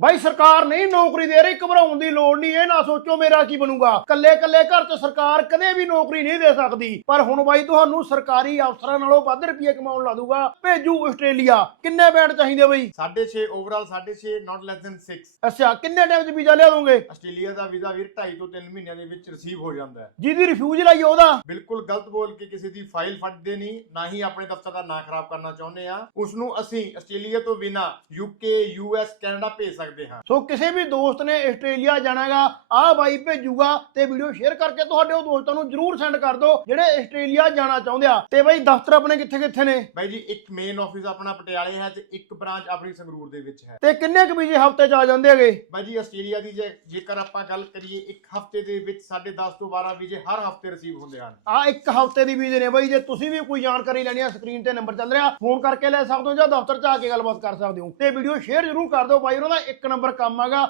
ਬਾਈ ਸਰਕਾਰ ਨਹੀਂ ਨੌਕਰੀ ਦੇ ਰਹੀ ਘਬਰਾਉਣ ਦੀ ਲੋੜ ਨਹੀਂ ਇਹ ਨਾ ਸੋਚੋ ਮੇਰਾ ਕੀ ਬਣੂਗਾ। ਕੱਲੇ ਕੱਲੇ ਘਰ 'ਚ ਸਰਕਾਰ ਕਦੇ ਵੀ ਨੌਕਰੀ ਨਹੀਂ ਦੇ ਸਕਦੀ। ਪਰ ਹੁਣ ਬਾਈ ਤੁਹਾਨੂੰ ਸਰਕਾਰੀ ਅਫਸਰਾਂ ਨਾਲੋਂ ਵੱਧ ਰੁਪਏ ਕਮਾਉਣ ਲਾ ਦੂਗਾ ਭੇਜੂ ਆਸਟ੍ਰੇਲੀਆ। ਕਿੰਨੇ ਬੈਂਡ ਚਾਹੀਦੇ ਬਈ? 6.5 ਓਵਰਆਲ 6.5 ਨਾਟ ਲੈਸ ਦੈਨ 6 ਅੱਛਾ ਕਿੰਨੇ ਟਾਈਮ 'ਚ ਵੀਜ਼ਾ ਲਿਆ ਦੋਗੇ? ਆਸਟ੍ਰੇਲੀਆ ਦਾ ਵੀਜ਼ਾ ਵੀਰ 2.5 ਤੋਂ 3 ਮਹੀਨਿਆਂ ਦੇ ਵਿੱਚ ਰਿਸੀਵ ਹੋ ਜਾਂਦਾ ਹੈ। ਜਿਹਦੀ ਰਿਫਿਊਜ਼ਲ ਆਈ ਉਹਦਾ? ਬਿਲਕੁਲ ਗਲਤ ਬੋਲ ਕੇ ਕਿਸੇ ਦੀ ਫਾਈਲ ਫਟਦੇ ਨਹੀਂ ਨਾ ਹੀ ਆਪਣੇ ਦਫ਼ਤਰ ਦਾ ਨਾਂ ਖਰਾਬ ਕਰਨਾ ਚਾਹੁੰਦੇ ਆ। ਉਸ ਨੂੰ ਅਸੀਂ ਆਸਟ੍ਰੇਲੀਆ ਤੋਂ ਬਿਨਾ ਯੂਕੇ ਯੂਐਸ ਕੈਨੇਡਾ ਭੇਜ ਸਕਦੇ ਹਾਂ। ਸੋ ਕਿਸੇ ਵੀ ਦੋਸਤ ਨੇ ਆਸਟ੍ਰੇਲੀਆ ਜਾਣਾਗਾ ਆਹ ਬਾਈ ਭੇਜੂਗਾ ਤੇ ਵੀਡੀਓ ਸ਼ੇਅਰ ਕਰਕੇ ਤੁਹਾਡੇ ਉਹ ਦੋਸਤਾਂ ਨੂੰ ਜਰੂਰ ਸੈਂਡ ਕਰ ਦਿਓ ਜਿਹੜੇ ਆਸਟ੍ਰੇਲੀਆ ਜਾਣਾ ਚਾਹੁੰਦੇ ਆ। ਤੇ ਬਾਈ ਦਫ਼ਤਰ ਆਪਣੇ ਕਿੱਥੇ ਕਿੱਥੇ ਨੇ? ਬਾਈ ਜੀ ਇੱਕ ਮੇਨ ਆਫਿਸ ਆਪਣਾ ਪਟਿਆਲੇ ਹੈ ਤੇ ਇੱਕ ਬ੍ਰਾਂਚ ਆਪਣੀ ਸੰਗਰੂਰ ਦੇ ਵਿੱਚ ਹੈ। ਤੇ ਕਿੰਨੇ ਕੁ ਵੀਜ਼ੇ ਹਫ਼ਤੇ 'ਚ ਆ ਜਾਂਦੇ ਹੈਗੇ? ਬਾਈ ਜੀ ਆਸਟ੍ਰੇਲੀਆ ਦੀ ਜੇ ਜੇਕਰ ਆਪਾਂ ਗੱਲ ਕਰੀਏ ਇੱਕ ਹਫ਼ਤੇ ਦੇ ਵਿੱਚ ਸਾਡੇ 10 ਤੋਂ 12 ਵੀਜ਼ੇ ਹਰ ਹਫ਼ਤੇ ਰਿਸੀਵ ਹੁੰਦੇ ਹਨ। ਆ ਇੱਕ ਹਫ਼ਤੇ ਦੀ ਵੀਜ਼ੇ ਨੇ ਬਾਈ ਜੇ ਤੁਸੀਂ ਵੀ ਕੋਈ ਜਾਣਕਾਰੀ ਲੈਣੀ ਆ ਸਕਰੀਨ ਤੇ ਨੰਬਰ ਚੱਲ ਰਿਹਾ ਫੋਨ ਕਰਕੇ ਲੈ ਸਕਦੇ ਹੋ ਜਾਂ ਦਫ਼ਤਰ 'ਚ ਆ ਕੇ ਗੱਲਬਾਤ ਕਰ ਸਕਦੇ ਹੋ। ਤੇ ਵੀਡੀਓ ਸ਼ੇਅਰ ਜਰੂਰ ਕਰ ਦਿਓ ਬਾਈ ਉਹਨਾਂ ਦਾ ਇੱਕ ਨੰਬਰ ਕੰਮ ਹੈਗਾ